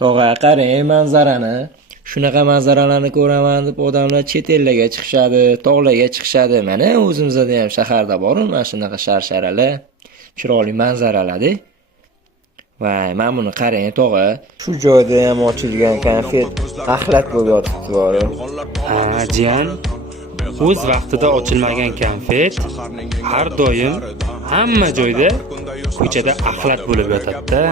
Tog'a qarang manzarani. Shunaqa manzaralarni ko'raman deb odamlar chet ellarga chiqishadi, tog'larga chiqishadi. Mana o'zimizda ham shaharda bor mana shunaqa sharsharalar, chiroyli manzaralar-da. Voy, mana buni qarang tog'a. Shu joyda ham ochilgan konfet axlat bo'lib yotibdi bor. Ha, jiyan. O'z vaqtida ochilmagan konfet har doim hamma joyda ko'chada axlat bo'lib yotadi-da.